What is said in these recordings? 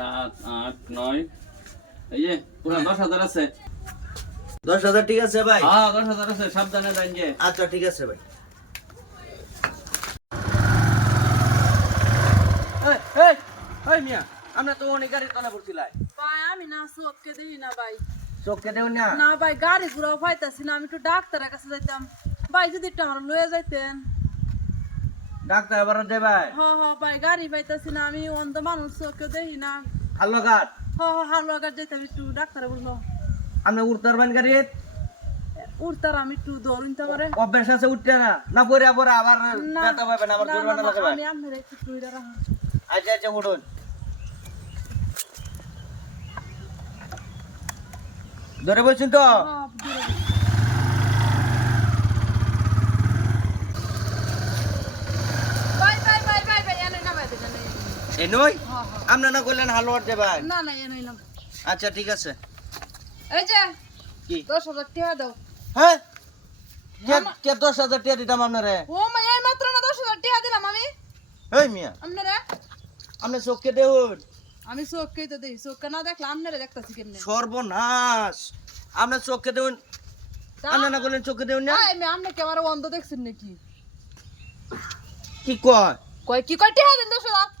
সাত আট নয়। এই যে পুরো দশ হাজার আছে। দশ হাজার ঠিক আছে ভাই? হ্যাঁ দশ হাজার আছে সাবধানে দেন যে আচ্ছা ঠিক আছে ভাই। এই মিয়া আমরা তো অনেক গাড়ি তলা পড়ছিলাই ভাই আমি না চোখকে দিই না ভাই। চোখকে দেও না? না ভাই গাড়ি ঘুরাও পাইতাছি না আমি একটু ডাক্তারের কাছে যাইতাম। ভাই যদি একটু আমার লয়ে যাইতেন। ডাক্তার এবার দে ভাই। হ হ ভাই গাড়ি পাইতাছি না আমি অন্ধ মানুষ চোখকে দেখি না। হাল্লো ঘাট। হ হ হালো আগার যাইতাম একটু ডাক্তারে বলল। আপনি উঠতে পারবেন গাড়ি? উঠতার আমি একটু দৌড়িন তো পারে। অভ্যাস আছে উঠতে না? না পরে আবার ব্যথা আবার না, আমি আপনার একটু রাখা আচ্ছা আচ্ছা উঠুন। ধরে বলছেন তো। ভাই এনই আপনি না করলেন হালুয়ার দেবা না না এনইলাম আচ্ছা ঠিক আছে। এই যে কি? 10000 টাকা দাও। হ্যাঁ? কে দিতাম আপনারে? মাত্র না দিলাম আমি? আপনি দেখুন। আমি তো দেখি না আপনারে সর্বনাশ। দেখুন। দেখুন আপনি কি অন্ধ দেখছেন নাকি? কি কয়? কয় কি কয় টিহা দেন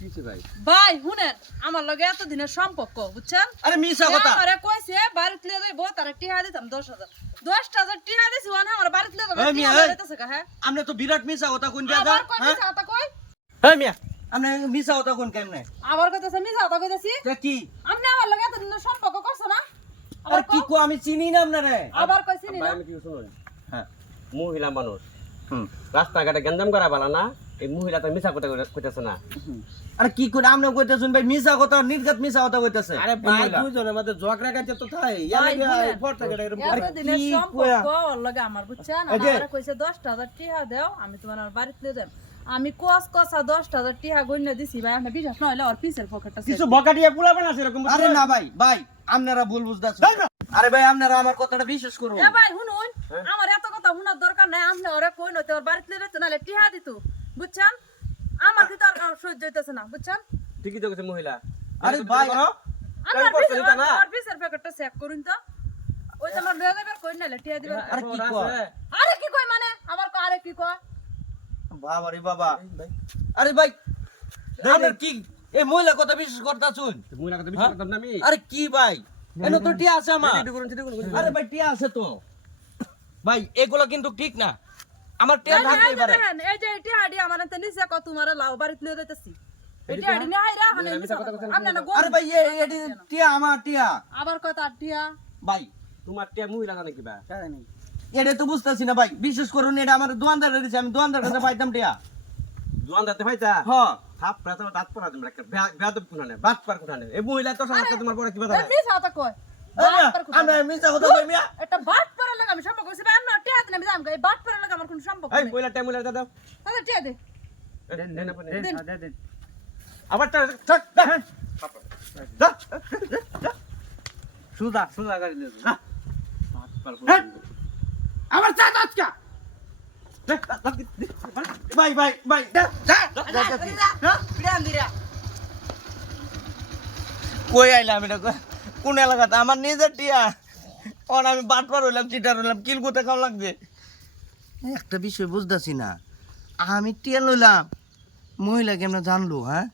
ভাই? ভাই শুনেন আমার লগে এত দিনের সম্পর্ক বুঝছেন? আরে মিছা কথা। আমারে কইছে বাড়িতে লিয়ে যাইবো তারে টিয়া দিতাম দশ হাজার। দশ দিছি ওখানে আমার বাড়িতে লিয়ে যাবে এই টিয়া মিয়া, এই। দিতেছে কা, হ্যাঁ? আপনি তো বিরাট মিছা কথা কোন দিয়া হ্যাঁ? মিছা কথা কই? এই মিয়া। আপনি মিছা কথা কোন কেমনে? আবার কইতেছে মিছা কথা কইতেছি? তা কি? আপনি আমার লগে এত দিনের সম্পর্ক করছ না? আরে কি আমি চিনি না আপনারে। আবার না? হ্যাঁ। মহিলা মানুষ। রাস্তাঘাটে গেঞ্জাম করা ভালো না এই মহিলা তো মিছা কথা কইতেছে না। আরে কি করে আপনি কইতেছেন ভাই মিছা কথা নির্গত মিছা কথা কইতেছে। আরে ভাই দুইজনের মধ্যে ঝগড়া কাটছে তো তাই। আরে দিনের কি সম্পর্ক কয়া? ওর আমার বুঝছেন আমারে কইছে দশ হাজার টিয়া দাও আমি তোমার বাড়িতে লিয়ে যাম আমি কস কসা দশ হাজার টিয়া গইনা দিছি ভাই আপনি বিশ্বাস না হইলে পকেটটা কিছু বকাটিয়া পুলাবে না সেরকম আরে না ভাই ভাই আপনারা ভুল বুঝতেছেন। আরে ভাই আপনারা আমার কথাটা বিশ্বাস করুন। এ ভাই শুনুন আমার এত কথা শোনার দরকার নাই আপনি ওরে কই নতে ওর বাড়িতে নালে টিহা দিত বুঝছেন? আমার আর কারও সহ্য হইতেছে না বুঝছেন? ঠিকই তো কইছে মহিলা। আরে ভাই আমার না? আমার পিসের প্যাকেটটা চেক করুন তো। ওই তোমার লয়ে যাবে কই নালে টিহা দিবেন আরে কি কয়? আরে কি কই মানে? আমার কো আরে কি কয়? বাবা রে বাবা। আরে ভাই আপনার কি এই মহিলা কথা বিশ্বাস করতাছুন? মহিলা কথা বিশ্বাস করতাম না আমি। আরে কি ভাই? এনে তো টিয়া আছে আমার। আরে ভাই টিয়া আছে তো। ভাই এগুলো কিন্তু ঠিক না। আমার টিয়া পারে। এই যে আমার নিচে কত তোমার লাউ আরে ভাই টিয়া আমার টিয়া। আবার কত আর টিহা ভাই তোমার টিয়া মহিলা জানে কিবা এটা তো বুঝতেছি না ভাই বিশেষ করুন এটা আমার দোকানদার দিছে আমি দোকানদার কাছে পাইতাম টিয়া। জোয়ান দাতে ভাইতা হ থাপ প্রাতা দাঁত পড়া দিম রাখ বেয়াদব কোনানে বাট পার কোনানে এই মহিলা তো সমস্ত তোমার পরে কিবা এই জানে কথা কয়। এই মিয়া, বাট পার কোথায়? আমি মিছা কথা কই মিয়া। একটা বাট পরে লাগে আমি সম্পর্ক করছি আমি টিয়া দিন আমি জানগা এই বাট পরে লাগে আমার কোনো সম্পর্ক এই মহিলা মহিলা দাও তাহলে টিয়া দে। আবার সুদা সুদা গাড়ি। আমার চা আজকা। ভাই ভাই ভাই। কই আইলাম এটা? কোন এলাকাতে আমার নিজের টিয়া অন, আমি বাটপার হইলাম, চিটার হইলাম, কিল কোথায় খাওয়া লাগবে একটা বিষয় বুঝতেছি না আমি টিয়া লইলাম মহিলা কেমন জানলো হ্যাঁ